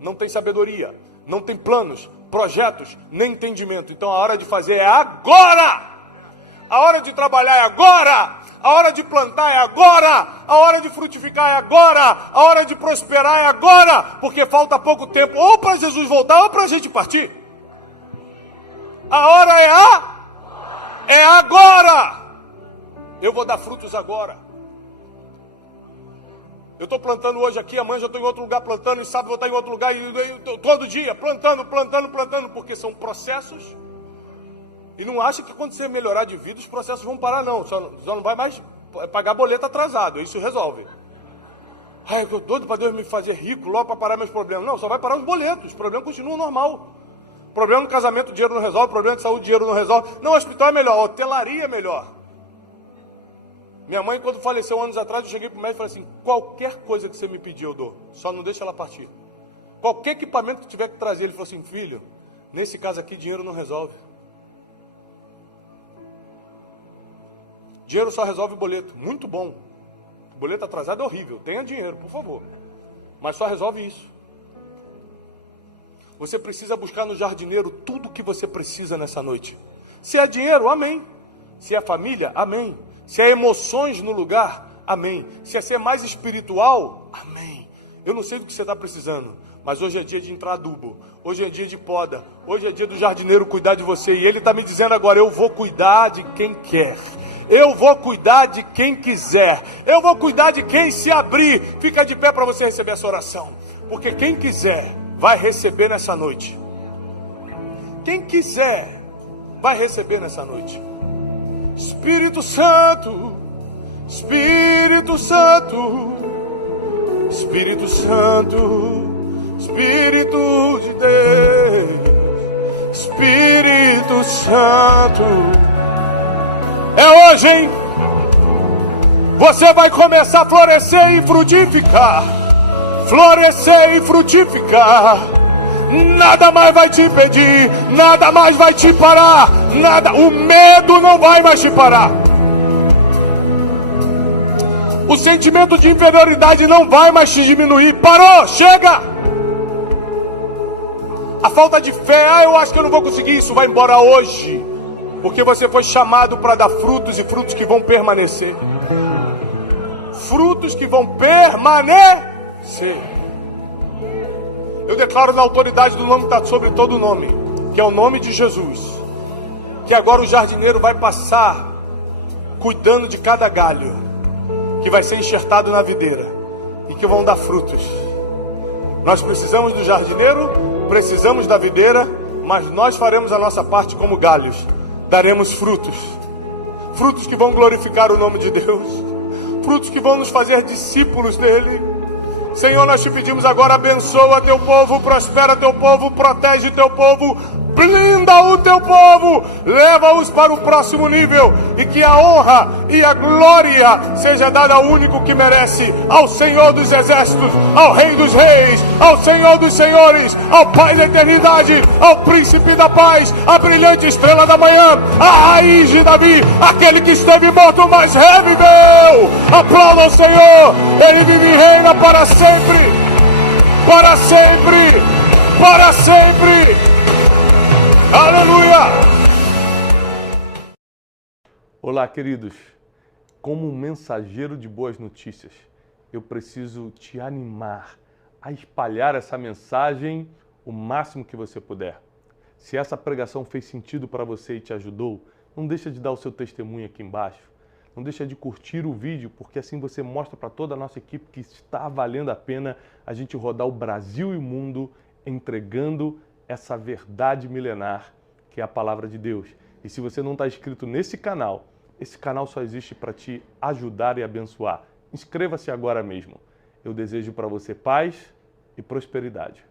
não tem sabedoria, não tem planos, projetos, nem entendimento. Então a hora de fazer é agora! A hora de trabalhar é agora! A hora de plantar é agora! A hora de frutificar é agora! A hora de prosperar é agora! Porque falta pouco tempo, ou para Jesus voltar, ou para a gente partir. A hora é agora! Eu vou dar frutos agora. Eu estou plantando hoje aqui, amanhã já estou em outro lugar plantando, e sábado vou estar em outro lugar, e todo dia plantando, porque são processos. E não acha que quando você melhorar de vida, os processos vão parar, não. Só não vai mais pagar boleto atrasado, isso resolve. Ai, eu estou doido para Deus me fazer rico, logo para parar meus problemas. Não, só vai parar os boletos, os problemas continuam normal. Problema no casamento, dinheiro não resolve, problema de saúde, dinheiro não resolve. Não, o hospital é melhor, a hotelaria é melhor. Minha mãe, quando faleceu anos atrás, eu cheguei para o médico e falei assim, qualquer coisa que você me pedir, eu dou, só não deixa ela partir. Qualquer equipamento que tiver que trazer, ele falou assim, filho, nesse caso aqui, dinheiro não resolve. Dinheiro só resolve boleto, muito bom. Boleto atrasado é horrível, tenha dinheiro, por favor. Mas só resolve isso. Você precisa buscar no jardineiro tudo o que você precisa nessa noite. Se é dinheiro, amém. Se é família, amém. Se é emoções no lugar, amém. Se é ser mais espiritual, amém. Eu não sei do que você está precisando, mas hoje é dia de entrar adubo. Hoje é dia de poda. Hoje é dia do jardineiro cuidar de você. E ele está me dizendo agora, eu vou cuidar de quem quer. Eu vou cuidar de quem quiser. Eu vou cuidar de quem se abrir. Fica de pé para você receber essa oração. Porque quem quiser vai receber nessa noite. Quem quiser vai receber nessa noite. Espírito Santo, Espírito Santo, Espírito Santo, Espírito de Deus, Espírito Santo. É hoje, hein? Você vai começar a florescer e frutificar. Florescer e frutificar. Nada mais vai te impedir, nada mais vai te parar, nada, o medo não vai mais te parar. O sentimento de inferioridade não vai mais te diminuir. Parou, chega! A falta de fé, eu acho que eu não vou conseguir isso, vai embora hoje. Porque você foi chamado para dar frutos e frutos que vão permanecer. Frutos que vão permanecer. Eu declaro na autoridade do nome que está sobre todo nome, que é o nome de Jesus, que agora o jardineiro vai passar cuidando de cada galho que vai ser enxertado na videira e que vão dar frutos. Nós precisamos do jardineiro, precisamos da videira, mas nós faremos a nossa parte como galhos. Daremos frutos, frutos que vão glorificar o nome de Deus, frutos que vão nos fazer discípulos dele. Senhor, nós te pedimos agora, abençoa teu povo, prospera teu povo, protege teu povo, blinda o teu povo, leva-os para o próximo nível, e que a honra e a glória seja dada ao único que merece, ao Senhor dos exércitos, ao Rei dos reis, ao Senhor dos senhores, ao Pai da eternidade, ao Príncipe da paz, a brilhante estrela da manhã, a raiz de Davi, aquele que esteve morto, mas reviveu. Aplauda o Senhor, ele vive e reina para sempre, para sempre, para sempre. Aleluia! Olá, queridos. Como um mensageiro de boas notícias, eu preciso te animar a espalhar essa mensagem o máximo que você puder. Se essa pregação fez sentido para você e te ajudou, não deixa de dar o seu testemunho aqui embaixo. Não deixa de curtir o vídeo, porque assim você mostra para toda a nossa equipe que está valendo a pena a gente rodar o Brasil e o mundo entregando essa verdade milenar que é a palavra de Deus. E se você não está inscrito nesse canal, esse canal só existe para te ajudar e abençoar. inscreva-se agora mesmo. Eu desejo para você paz e prosperidade.